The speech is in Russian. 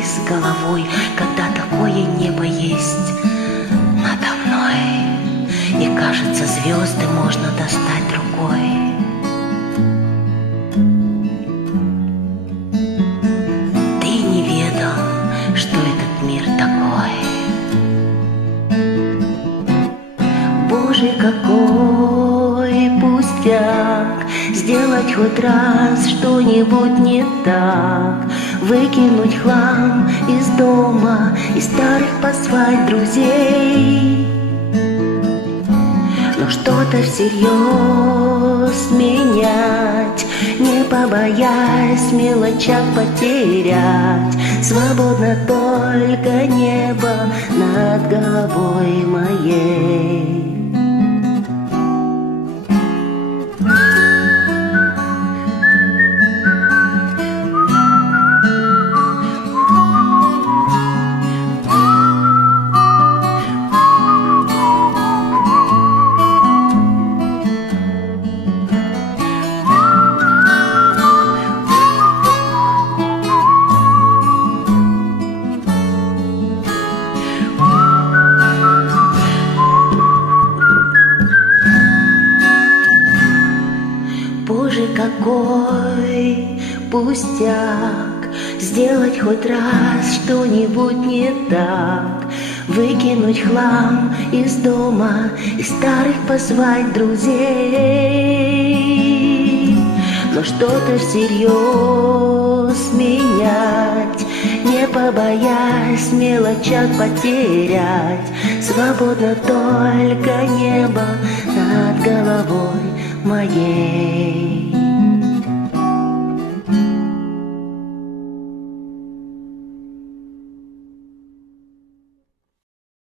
вниз головой, когда такое небо есть надо мной, и кажется, звезды можно достать рукой. Ты не ведал, что этот мир такой. Боже, какой пустяк сделать хоть раз что-нибудь не так, выкинуть хлам из дома и старых позвать друзей. Но что-то всерьез менять, не побоясь мелочах потерять. Свободно только небо над головой моей. Боже, какой пустяк сделать хоть раз что-нибудь не так, выкинуть хлам из дома и старых позвать друзей. Но что-то всерьез менять, не побоясь мелочах потерять. Свободно только небо над головой моей.